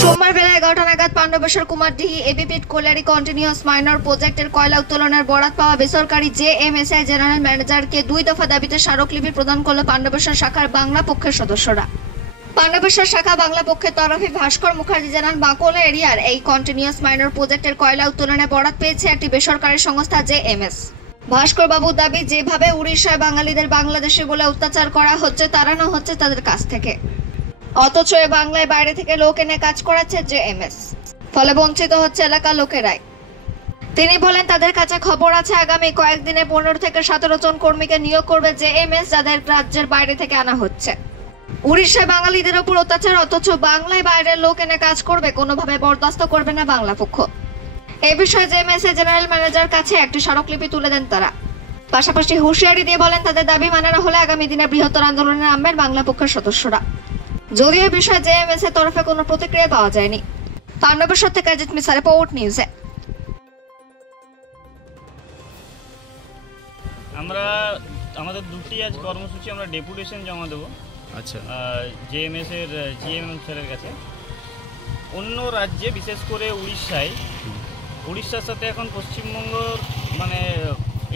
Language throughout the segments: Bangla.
সোমবার বেলা 11টা নাগাদ Pandabeswar Kumardihi এবিপিট colliery continuous minor প্রজেক্টের কয়লা উত্তোলনের বরাত পাওয়া বেসরকারি জেএমএসআই জেনারেল ম্যানেজারকে 2 দফা দাবিতে স্মারকলিপি প্রদান করল পাণ্ডবেশ্বর শাখার বাংলা পক্ষের সদস্যরা। পাণ্ডবেশ্বর শাখা বাংলা পক্ষের তরফে ভাস্কর মুখার্জি জানান, বাঁকুড়া এরিয়ার এই কন্টিনিউয়াস মাইনর প্রজেক্টের কয়লা উত্তোলনে বরাত পেয়েছে একটি বেসরকারি সংস্থা জেএমএস। ভাস্কর বাবুর দাবি, যেভাবে উড়িষ্যায় বাঙালিদের বাংলাদেশি বলে অত্যাচার করা হচ্ছে, তাড়ানো হচ্ছে তাদের কাছ থেকে, অথচ এ বাংলায় বাইরে থেকে লোক এনে কাজ করাচ্ছে জেএমএস, ফলে বঞ্চিত হচ্ছে এলাকার লোকেরাই। তিনি বলেন, তাদের কাছে খবর আছে আগামী কয়েকদিনে 15 থেকে 17 জন কর্মীকে নিয়োগ করবে জেএমএস, যাদের রাজ্যের বাইরে থেকে আনা হচ্ছে। উড়িষ্যায় বাঙালিদের উপর অত্যাচার, অথচ বাংলায় বাইরের লোক এনে কাজ করবে, কোনোভাবে বরদাস্ত করবে না বাংলা পক্ষ। এই বিষয়ে জেএমএস এর জেনারেল ম্যানেজার কাছে একটি স্মারকলিপি তুলে দেন তারা। পাশাপাশি হুঁশিয়ারি দিয়ে বলেন, তাদের দাবি মানা না হলে আগামী দিনে বৃহত্তর আন্দোলনে নামবেন বাংলা পক্ষের সদস্যরা। যদিও এই বিষয়ে জেএমএস এর তরফে কোনো প্রতিক্রিয়া পাওয়া যায়নি। পাণ্ডবেশ্বর থেকে অজিত মিশ্রা, রিপোর্ট নিউজে। আমরা আমাদের দুটি আজ কর্মসূচি আমরা ডেপুটেশন জমা দেবো। আচ্ছা, জেএমএস এর জিএম স্যারের কাছে। অন্য রাজ্যে, বিশেষ করে উড়িষ্যার সাথে এখন পশ্চিমবঙ্গ মানে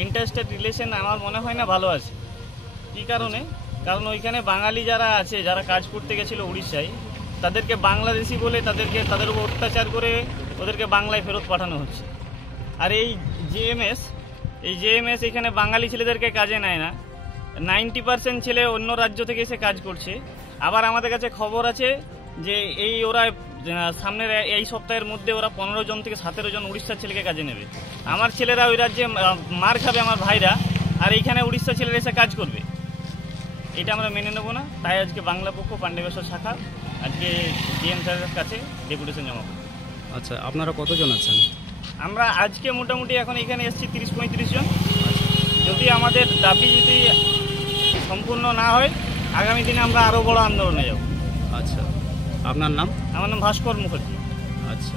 ইন্টারস্টেট রিলেশন আমার মনে হয় না ভালো আছে। কী কারণে? কারণ ওইখানে বাঙালি যারা আছে, যারা কাজ করতে গেছিলো উড়িষ্যায়, তাদেরকে বাংলাদেশি বলে তাদের উপর অত্যাচার করে ওদেরকে বাংলায় ফেরত পাঠানো হচ্ছে। আর এই জেএমএস এখানে বাঙালি ছেলেদেরকে কাজে নেয় না। 90% ছেলে অন্য রাজ্য থেকে এসে কাজ করছে। আবার আমাদের কাছে খবর আছে যে ওরা সামনের এই সপ্তাহের মধ্যে ওরা 15 জন থেকে 17 জন উড়িষ্যার ছেলেকে কাজে নেবে। আমার ছেলেরা ওই রাজ্যে মার খাবে, আমার ভাইরা, আর এইখানে উড়িষ্যার ছেলেরা এসে কাজ করবে। এটা আমরা মেনে নেব না। তাই আজকে বাংলা পক্ষ পাণ্ডবেশ্বর শাখা আজকে জিএম স্যারের কাছে ডেপুটেশন জমা করব। আচ্ছা, আপনারা কতজন আছেন? আমরা আজকে মোটামুটি এখন এখানে এসেছি 30-35 জন। যদি আমাদের দাবি সম্পূর্ণ না হয়, আগামী দিনে আমরা আরও বড় আন্দোলনে যাব। আচ্ছা, আপনার নাম? আমার নাম ভাস্কর মুখার্জি। আচ্ছা।